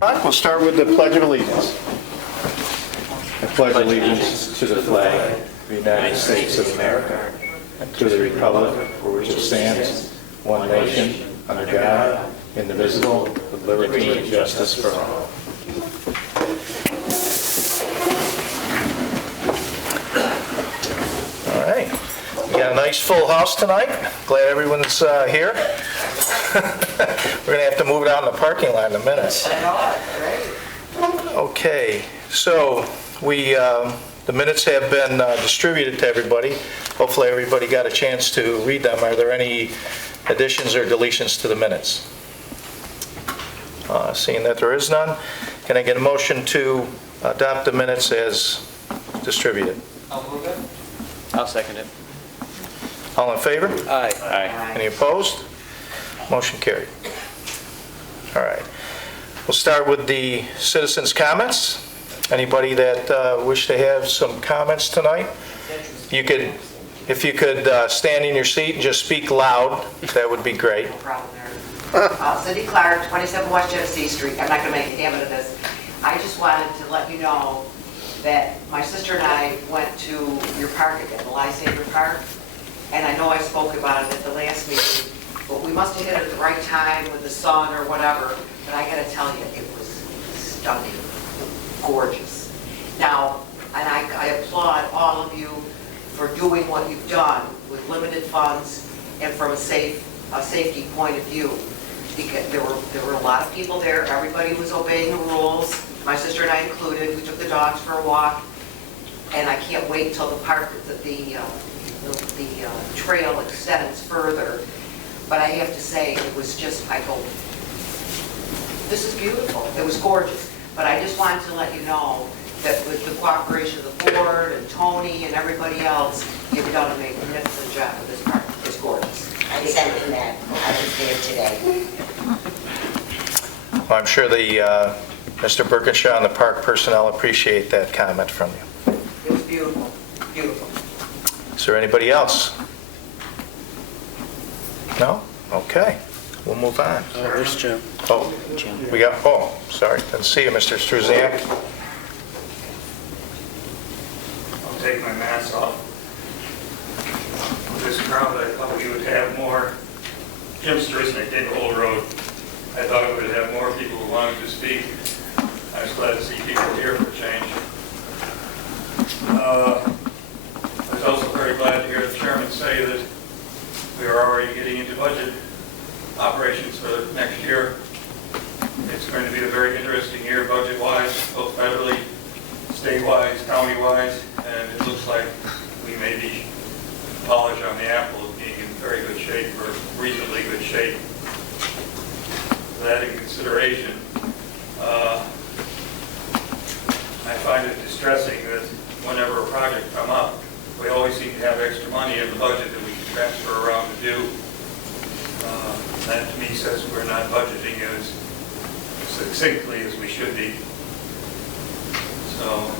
We'll start with the Pledge of Allegiance. I pledge allegiance to the flag of the United States of America and to the republic for which it stands, one nation, under God, indivisible, with liberty and justice for all. All right. We got a nice full house tonight. Glad everyone's here. We're going to have to move it out in the parking lot in a minute. Okay, so the minutes have been distributed to everybody. Hopefully everybody got a chance to read them. Are there any additions or deletions to the minutes? Seeing that there is none, can I get a motion to adopt the minutes as distributed? I'll move it. I'll second it. All in favor? Aye. Aye. Any opposed? Motion carried. All right. We'll start with the citizens' comments. Anybody that wish to have some comments tonight? If you could stand in your seat and just speak loud, that would be great. No problem there. Cindy Clark, 27 West Genesee Street. I'm not going to make a gamut of this. I just wanted to let you know that my sister and I went to your park again, the Lysander Park, and I know I spoke about it at the last meeting, but we must have hit it at the right time with the sun or whatever, but I got to tell you, it was stunning, gorgeous. Now, and I applaud all of you for doing what you've done with limited funds and from a safety point of view, because there were a lot of people there. Everybody was obeying the rules, my sister and I included. We took the dogs for a walk, and I can't wait until the park, the trail extends further. But I have to say, it was just, I go, this is beautiful. It was gorgeous. But I just wanted to let you know that with the cooperation of the board and Tony and everybody else, you've done a magnificent job with this park. It's gorgeous. I second that. I was there today. Well, I'm sure the Mr. Birkinshaw and the park personnel appreciate that comment from you. It was beautiful, beautiful. Is there anybody else? No? Okay. We'll move on. There's Jim. Oh, sorry. Didn't see you, Mr. Struzak. I'll take my mask off. With this crowd, I thought we would have more. Jim Struzak, Dayton Hole Road. I thought we would have more people who wanted to speak. I was glad to see people here for a change. I was also very glad to hear the chairman say that we are already getting into budget operations for next year. It's going to be a very interesting year budget-wise, both federally, state-wise, county-wise, and it looks like we may be polish on the apple of being in very good shape, or reasonably good shape. With that in consideration, I find it distressing that whenever a project comes up, we always seem to have extra money in the budget that we can transfer around to do. That to me says we're not budgeting as succinctly as we should be. So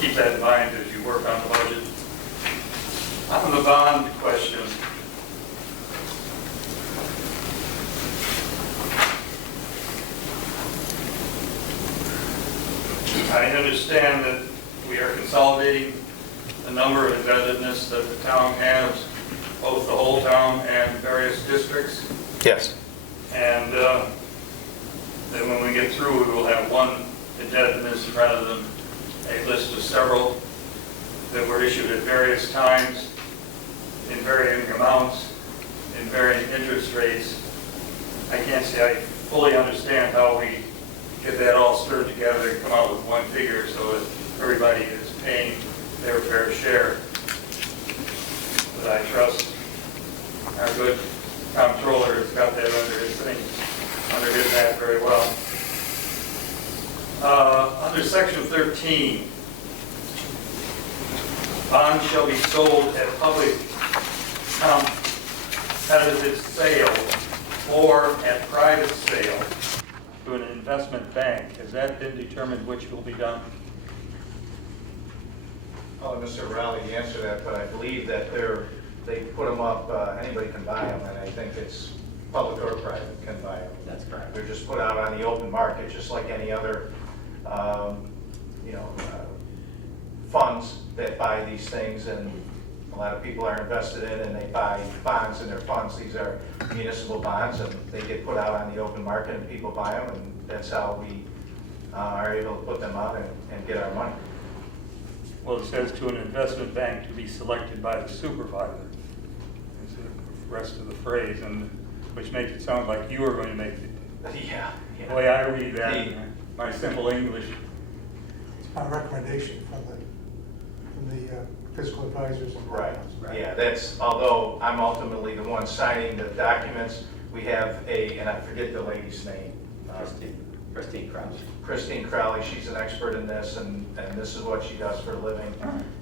keep that in mind as you work on the budget. On the bond question, I understand that we are consolidating a number of indebtedness that the town has, both the whole town and various districts. Yes. And then when we get through, we will have one indebtedness rather than a list of several that were issued at various times, in varying amounts, in varying interest rates. I can't say I fully understand how we get that all stirred together and come out with one figure so that everybody is paying their fair share. But I trust our good comptroller has got that under his thing, under his hat very well. Under section 13, bonds shall be sold at public competitive sale or at private sale to an investment bank. Has that been determined which will be done? I'll let Mr. Rowley answer that, but I believe that they put them up, anybody can buy them, and I think it's public or private, can buy them. That's correct. They're just put out on the open market, just like any other, you know, funds that buy these things, and a lot of people are invested in, and they buy bonds in their funds. These are municipal bonds, and they get put out on the open market, and people buy them, and that's how we are able to put them out and get our money. Well, it says to an investment bank to be selected by the supervisor. Is the rest of the phrase, and which makes it sound like you are going to make it. Yeah. The way I read that, my simple English. It's my recommendation from the fiscal advisors. And Right, yeah, that's, although I'm ultimately the one signing the documents, we have and I forget the lady's name. Christine Krause. Christine Crowley, she's an expert in this, and this is what she does for a living,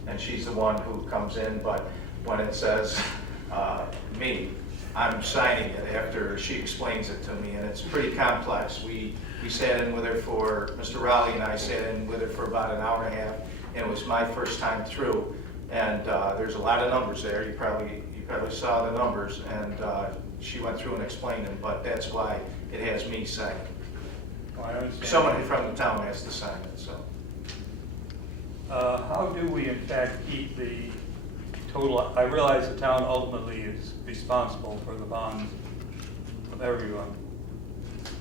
and she's the one who comes in, but when it says me, I'm signing it after she explains it to me, and it's pretty complex. We sat in with her for, Mr. Rowley and I sat in with her for about an hour and a half, and it was my first time through, and there's a lot of numbers there. You probably saw the numbers, and she went through and explained them, but that's why it has me signing. Well, I understand. Somebody from the town has to sign it, so. How do we in fact keep the total, I realize the town ultimately is responsible for the bonds of everyone,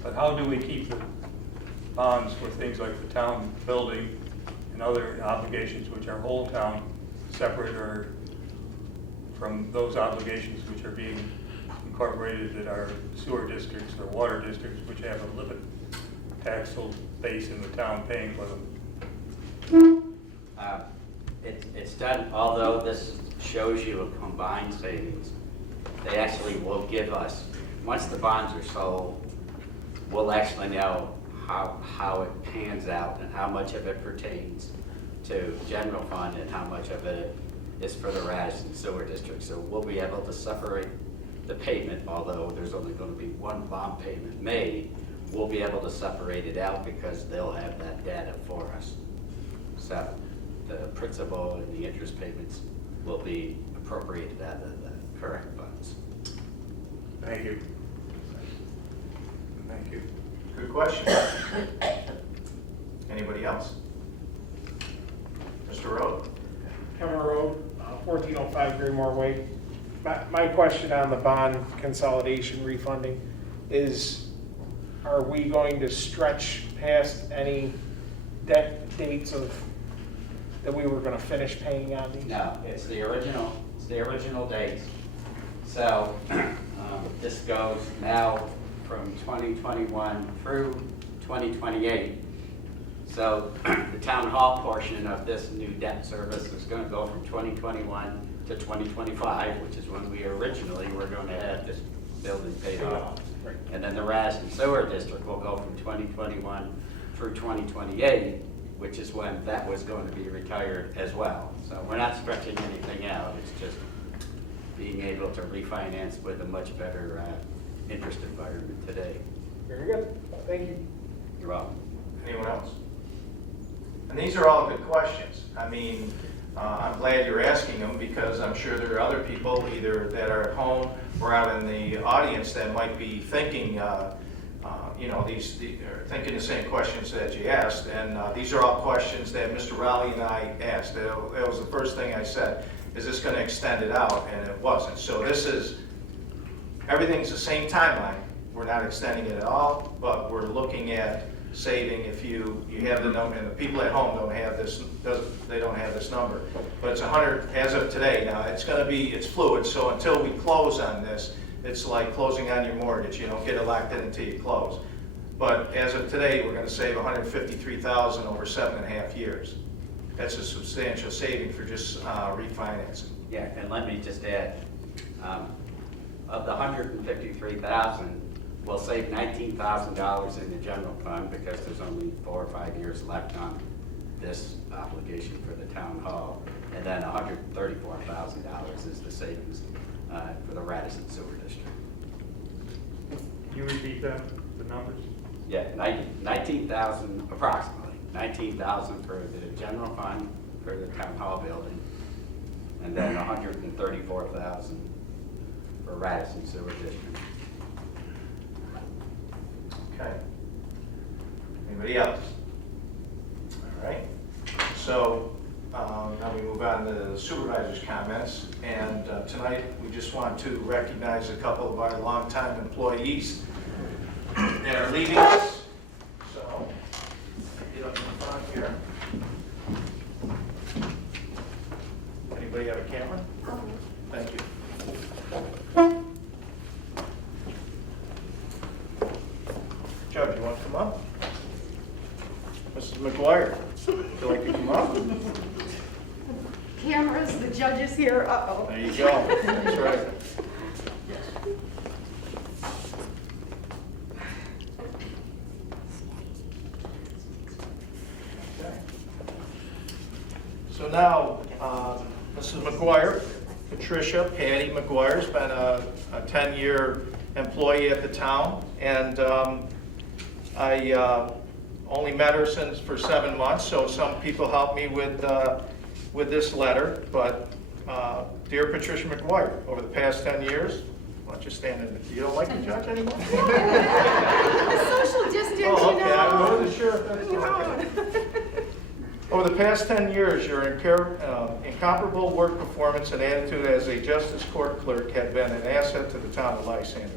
but how do we keep the bonds for things like the town building and other obligations which are whole town separate, or from those obligations which are being incorporated at our sewer districts or water districts, which have a limited taxable base in the town paying for them? It's done, although this shows you a combined savings, they actually will give us, once the bonds are sold, we'll actually know how it pans out and how much of it pertains to general fund and how much of it is for the Radisson Sewer District. So we'll be able to separate the payment, although there's only going to be one bond payment made, we'll be able to separate it out because they'll have that data for us. So the principal and the interest payments will be appropriated out of the correct funds. Thank you. Thank you. Good question. Anybody else? Mr. Rowe? Kevin Road, 1405 Greenmore Way. My question on the bond consolidation refunding is, are we going to stretch past any debt dates that we were going to finish paying on these? No, it's the original dates. So this goes now from 2021 through 2028. So the town hall portion of this new debt service is going to go from 2021 to 2025, which is when we originally were going to have this building paid off. Right. And then the Radisson Sewer District will go from 2021 through 2028, which is when that was going to be retired as well. So we're not stretching anything out. It's just being able to refinance with a much better interest environment today. Very good. Thank you. You're welcome. Anyone else? And these are all good questions. I mean, I'm glad you're asking them, because I'm sure there are other people either that are at home or out in the audience that might be thinking, you know, or thinking the same questions that you asked. And these are all questions that Mr. Rowley and I asked. That was the first thing I said. Is this going to extend it out? And it wasn't. So everything's the same timeline. We're not extending it at all, but we're looking at saving. If you have the number, and the people at home don't have this, they don't have this number, but it's 100 as of today. Now it's fluid, so until we close on this, it's like closing on your mortgage. You don't get it locked in until you close. But as of today, we're going to save $153,000 over 7.5 years. That's a substantial saving for just refinancing. Yeah, and let me just add, of the $153,000, we'll save $19,000 in the general fund because there's only 4 or 5 years left on this obligation for the town hall, and then $134,000 is the savings for the Radisson Sewer District. Can you repeat that, the numbers? Yeah, 19,000 approximately, 19,000 for the general fund for the town hall building, and then 134,000 for Radisson Sewer District. Okay. Anybody else? All right. So now we move on to the supervisor's comments. And tonight, we just want to recognize a couple of our longtime employees that are leaving us. So, get up in front here. Anybody have a camera? Thank you. Judge, you want to come up? Mrs. McGuire, would you like to come up? Cameras, the judges here, uh-oh. There you go. That's right. Okay. So now, Mrs. McGuire, Patricia Patty McGuire's been a 10-year employee at the town, and I only met her for 7 months, so some people helped me with this letter. But dear Patricia McGuire, over the past 10 years, why don't you stand in? You don't like the judge anymore? Social distance, Oh, okay. I you wasn't sure if that's okay. Over the past 10 years, your incomparable work performance and attitude as a justice court clerk have been an asset to the town of Lysander.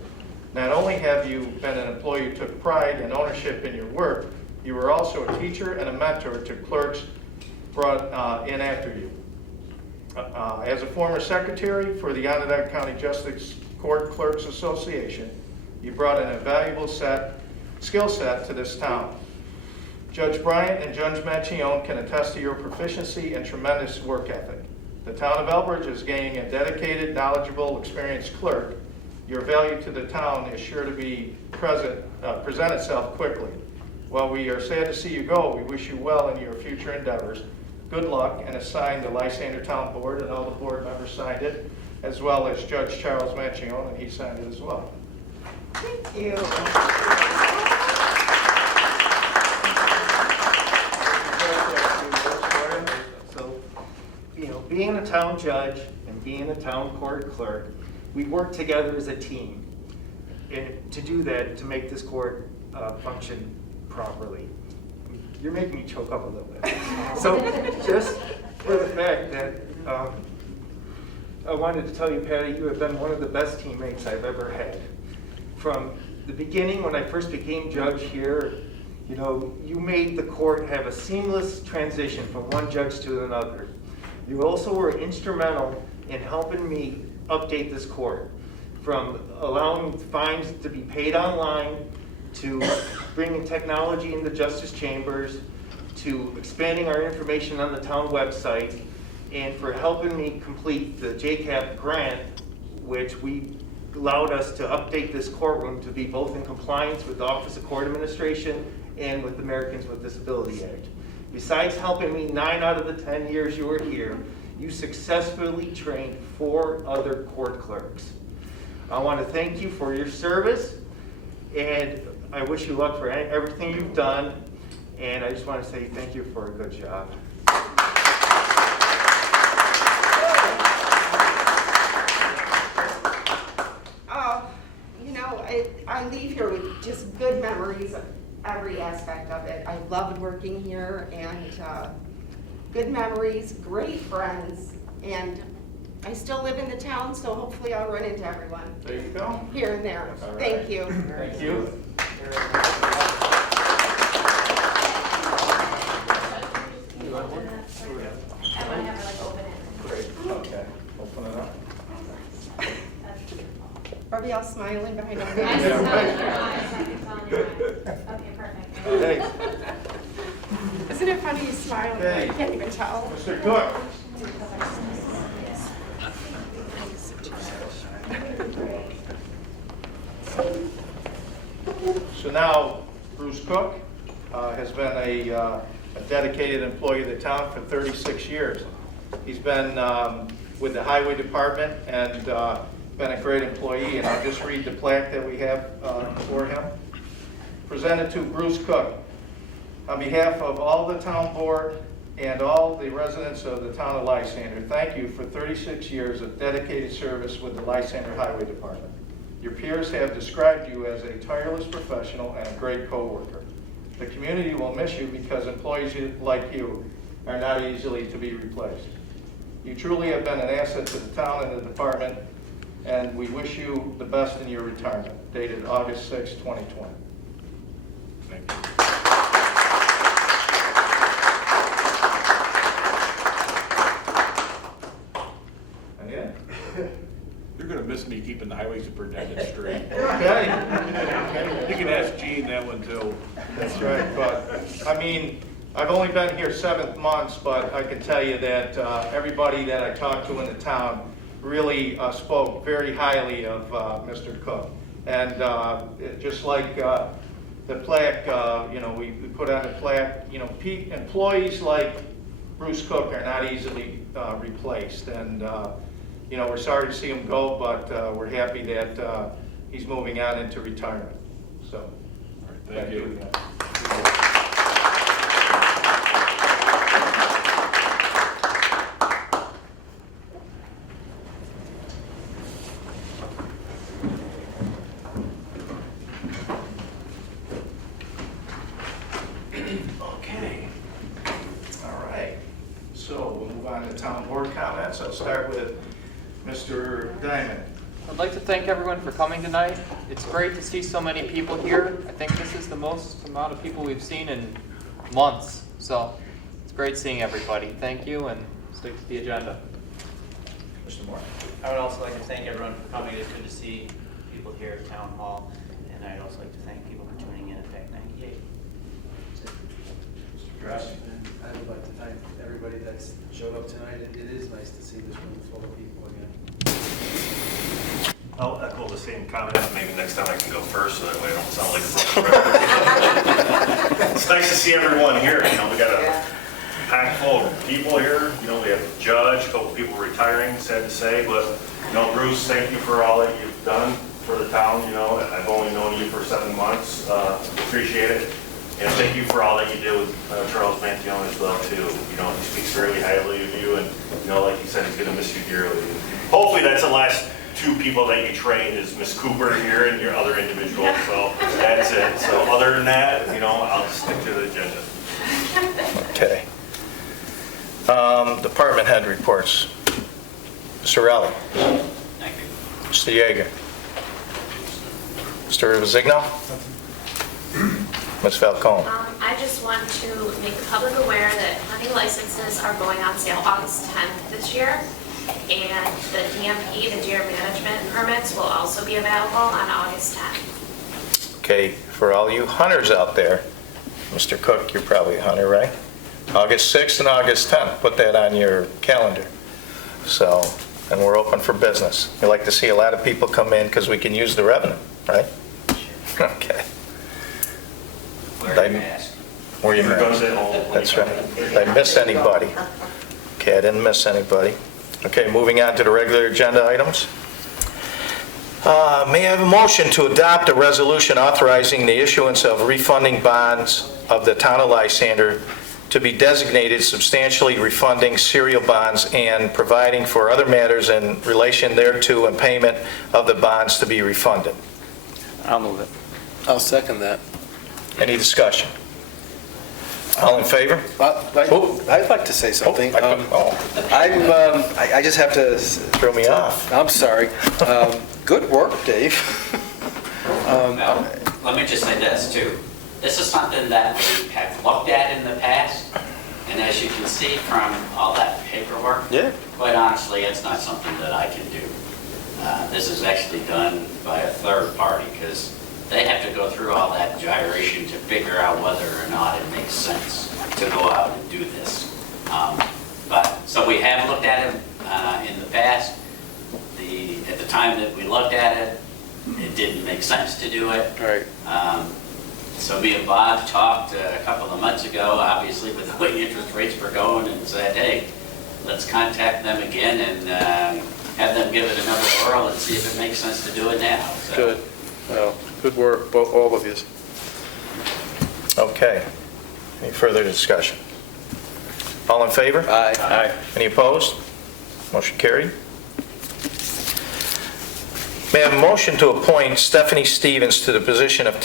Not only have you been an employee who took pride and ownership in your work, you were also a teacher and a mentor to clerks brought in after you. As a former secretary for the Onondaga County Justice Court Clerks Association, you brought an invaluable skill set to this town. Judge Bryant and Judge Manchione can attest to your proficiency and tremendous work ethic. The town of Elbridge is gaining a dedicated, knowledgeable, experienced clerk. Your value to the town is sure to be present itself quickly. While we are sad to see you go, we wish you well in your future endeavors. Good luck, and it's signed the Lysander Town Board, and all the board members signed it, as well as Judge Charles Manchione, and he signed it as well. Thank you. So, being a town judge and being a town court clerk, we work together as a team, and to do that, to make this court function properly. You're making me choke up a little bit. So, just for the fact that I wanted to tell you, Patty, you have been one of the best teammates I've ever had. From the beginning, when I first became judge here, you made the court have a seamless transition from one judge to another. You also were instrumental in helping me update this court, from allowing fines to be paid online, to bringing technology in the justice chambers, to expanding our information on the town website, and for helping me complete the JCAP grant, which allowed us to update this courtroom to be both in compliance with the Office of Court Administration and with the Americans with Disability Act. Besides helping me 9 out of the 10 years you were here, you successfully trained 4 other court clerks. I want to thank you for your service, and I wish you luck for everything you've done, and I just want to say thank you for a good job. I leave here with just good memories of every aspect of it. I loved working here, and good memories, great friends, and I still live in the town, so hopefully I'll run into everyone There you go. here and there. All right. Thank you. Thank you. I want to have her open it. Great, okay. Open it up. Are we all smiling behind our I backs? can tell in your eyes, I can tell in your eyes. Okay, perfect. Hey, Isn't it funny you smile and Hey. I can't even tell? Mr. Cook. So now, Bruce Cook has been a dedicated employee of the town for 36 years. He's been with the Highway Department and been a great employee, and I'll just read the plaque that we have for him. Presented to Bruce Cook. On behalf of all the town board and all the residents of the town of Lysander, thank you for 36 years of dedicated service with the Lysander Highway Department. Your peers have described you as a tireless professional and a great coworker. The community will miss you because employees like you are not easily to be replaced. You truly have been an asset to the town and the department, and we wish you the best in your retirement. Dated August 6, 2020. Thank you. And yeah. You're gonna miss me keeping the highway superintendent straight. Okay. You can ask Gene that one too. That's right, but, I mean, I've only been here 7 months, but I can tell you that everybody that I talked to in the town really spoke very highly of Mr. Cook. And just like the plaque, you know, we put on the plaque, you know, employees like Bruce Cook are not easily replaced. And, you know, we're sorry to see him go, but we're happy that he's moving on into retirement. So, All right, thank you. again. Okay. All right. So we'll move on to town board comments. I'll start with Mr. Diamond. I'd like to thank everyone for coming tonight. It's great to see so many people here. I think this is the most amount of people we've seen in months. So it's great seeing everybody. Thank you, and stick to the agenda. Mr. Moore. I would also like to thank everyone for coming. It's good to see people here at Town Hall. And I'd also like to thank people for tuning in at PAC-98. Mr. Dress. And I would like to thank everybody that's showed up tonight. It is nice to see this room full of people again. I'll echo the same comment. Maybe next time I can go first, so that way I don't sound like a broken record. It's nice to see everyone here. You know, we got a pack full of people here. You know, we have a judge, a couple people retiring, sad to say. But, you know, Bruce, thank you for all that you've done for the town. You know, I've only known you for 7 months. Appreciate it. And thank you for all that you did with Charles Mantione as well, too. You know, he speaks very highly of you. And, you know, like he said, he's going to miss you dearly. Hopefully that's the last 2 people that you trained is Miss Cooper here and your other individual. So that's it. So other than that, you know, I'll stick to the agenda. Okay. Department head reports. Mr. Rowley. Thank you. Mr. Yeager. Mr. Vizigno. Ms. Falcone. I just want to make the public aware that hunting licenses are going on sale August 10th this year. And the DMP, the deer management permits, will also be available on August 10th. Okay, for all you hunters out there, Mr. Cook, you're probably a hunter, right? August 6th and August 10th, put that on your calendar. So, and we're open for business. We like to see a lot of people come in because we can use the revenue, right? Okay. Wear your mask. Wear your You're mask. gonna say, oh, That's right. Did I miss anybody? Okay, I didn't miss anybody. Okay, moving on to the regular agenda items. May I have a motion to adopt a resolution authorizing the issuance of refunding bonds of the town of Lysander to be designated substantially refunding serial bonds and providing for other matters in relation thereto and payment of the bonds to be refunded? I'll move it. I'll second that. Any discussion? All in favor? I'd like to say something. Oh, I just have to. throw me off. I'm sorry. Good work, Dave. Now, let me just say this too. This is something that we have looked at in the past, and as you can see from all that paperwork, Yeah. quite honestly, it's not something that I can do. This is actually done by a third party, because they have to go through all that gyration to figure out whether or not it makes sense to go out and do this. So we have looked at it in the past. At the time that we looked at it, it didn't make sense to do it. Right. So me and Bob talked a couple of months ago, obviously with the way interest rates were going, and said, hey, let's contact them again and have them give it another whirl and see if it makes sense to do it now. So, Good. Well, good work, all of you. Okay. Any further discussion? All in favor? Aye. Any opposed? Motion carried. May I have a motion to appoint Stephanie Stevens to the position of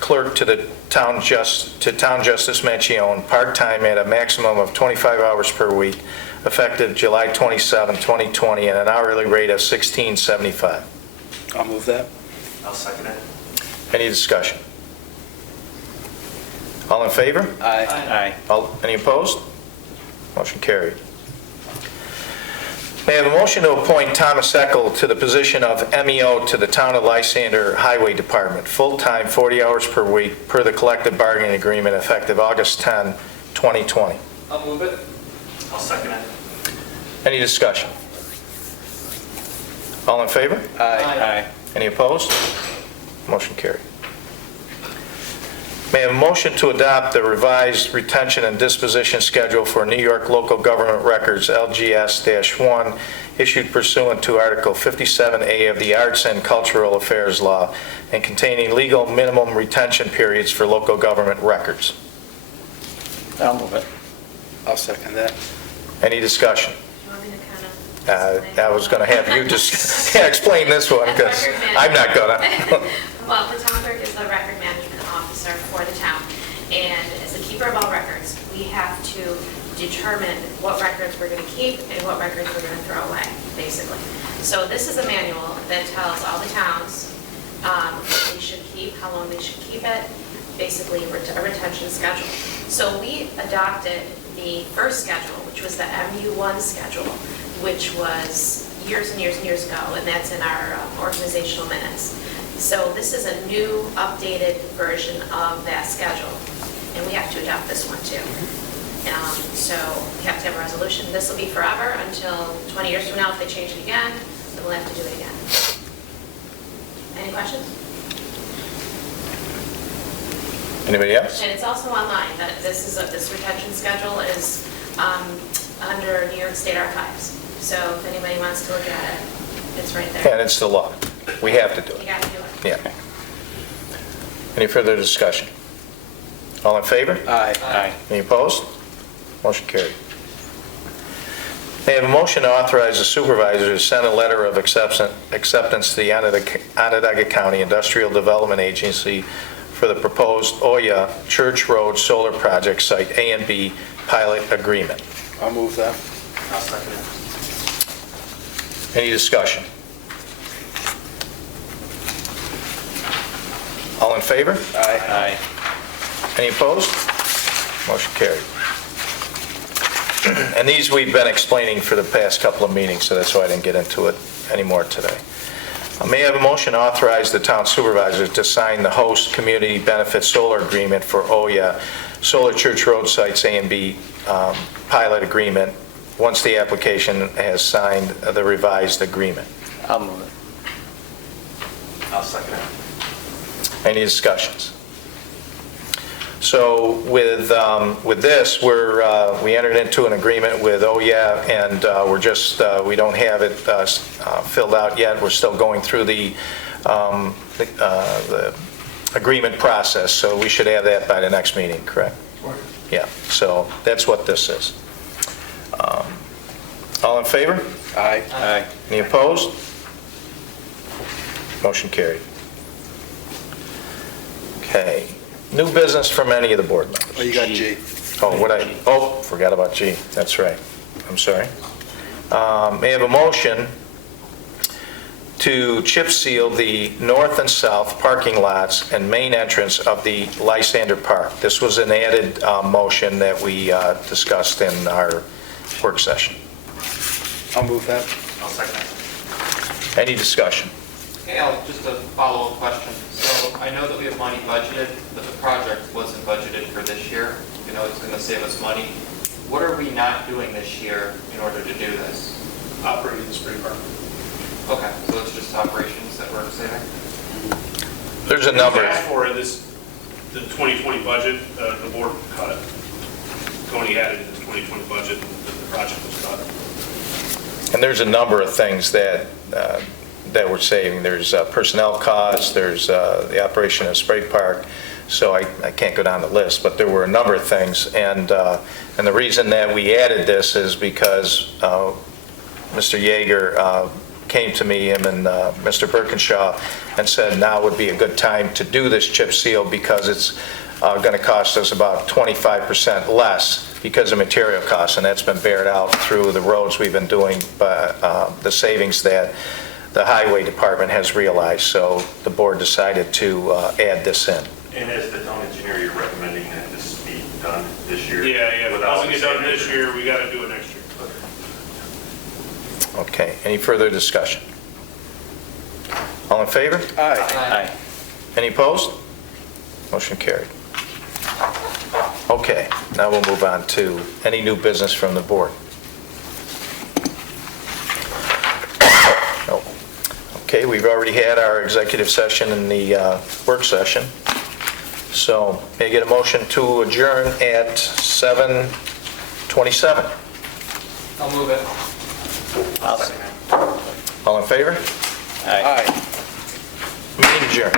clerk to the Town Justice Manchione, part-time at a maximum of 25 hours per week, effective July 27, 2020, at an hourly rate of $16.75. I'll move that. I'll second it. Any discussion? All in favor? Aye. Any opposed? Motion carried. May I have a motion to appoint Thomas Eckel to the position of MEO to the Town of Lysander Highway Department, full-time, 40 hours per week, per the collective bargaining agreement, effective August 10, 2020. I'll move it. I'll second it. Any discussion? All in favor? Aye. Any opposed? Motion carried. May I have a motion to adopt the revised retention and disposition schedule for New York Local Government Records, LGS-1, issued pursuant to Article 57A of the Arts and Cultural Affairs Law, and containing legal minimum retention periods for local government records. I'll move it. I'll second that. Any discussion? You want me to kind of? I was going to have you just explain this one, because I'm not going to. Well, the town clerk is the record management officer for the town, and as the keeper of all records, we have to determine what records we're going to keep and what records we're going to throw away, basically. So this is a manual that tells all the towns what they should keep, how long they should keep it, basically a retention schedule. So we adopted the first schedule, which was the MU1 schedule, which was years and years and years ago, and that's in our organizational minutes. So this is a new, updated version of that schedule, and we have to adopt this one too. So we have to have a resolution. This will be forever until 20 years from now. If they change it again, then we'll have to do it again. Any questions? Anybody else? And it's also online. That this retention schedule is under New York State Archives. So if anybody wants to look at it, it's right there. And it's the law. We have to do You it. got to do it. Yeah. Any further discussion? All in favor? Aye. Any opposed? Motion carried. May I have a motion to authorize the supervisor to send a letter of acceptance to the Onondaga County Industrial Development Agency for the proposed Oya Church Road Solar Project Site A and B pilot agreement. I'll move that. I'll second it. Any discussion? All in favor? Aye. Any opposed? Motion carried. And these we've been explaining for the past couple of meetings, so that's why I didn't get into it anymore today. May I have a motion to authorize the town supervisor to sign the host community benefit solar agreement for Oya Solar Church Road Sites A and B pilot agreement once the application has signed the revised agreement? I'll move it. I'll second it. Any discussions? So with this, we entered into an agreement with Oya, and we don't have it filled out yet. We're still going through the agreement process, so we should have that by the next meeting, correct? Yeah, so that's what this is. All in favor? Aye. Any opposed? Motion carried. Okay. New business from any of the board members? Oh, you got G. Forgot about G. That's right. I'm sorry. May I have a motion to chip seal the north and south parking lots and main entrance of the Lysander Park? This was an added motion that we discussed in our work session. I'll move that. I'll second it. Any discussion? Hey, Al, just a follow-up question. So I know that we have money budgeted, but the project wasn't budgeted for this year. You know, it's going to save us money. What are we not doing this year in order to do this? Operating the spray park. Okay, so it's just operations that we're saving? There's a number. Asked for in this, the 2020 budget, the board cut it. Tony added in the 2020 budget, the project was cut. And there's a number of things that we're saving. There's personnel costs, there's the operation of spray park, so I can't go down the list, but there were a number of things. And the reason that we added this is because Mr. Yeager came to me, him and Mr. Birkinshaw, and said now would be a good time to do this chip seal because it's going to cost us about 25% less because of material costs, and that's been bared out through the roads we've been doing, the savings that the highway department has realized. So the board decided to add this in. And as the town engineer, you're recommending that this be done this year? Yeah, if it without doesn't get done this Lysander? year, we got to do it next year. Okay, any further discussion? All in favor? Aye. Any opposed? Motion carried. Okay, now we'll move on to any new business from the board. No. Okay, we've already had our executive session and the work session. So may I get a motion to adjourn at 7:27? I'll move it. All in favor? Aye. Meeting adjourned.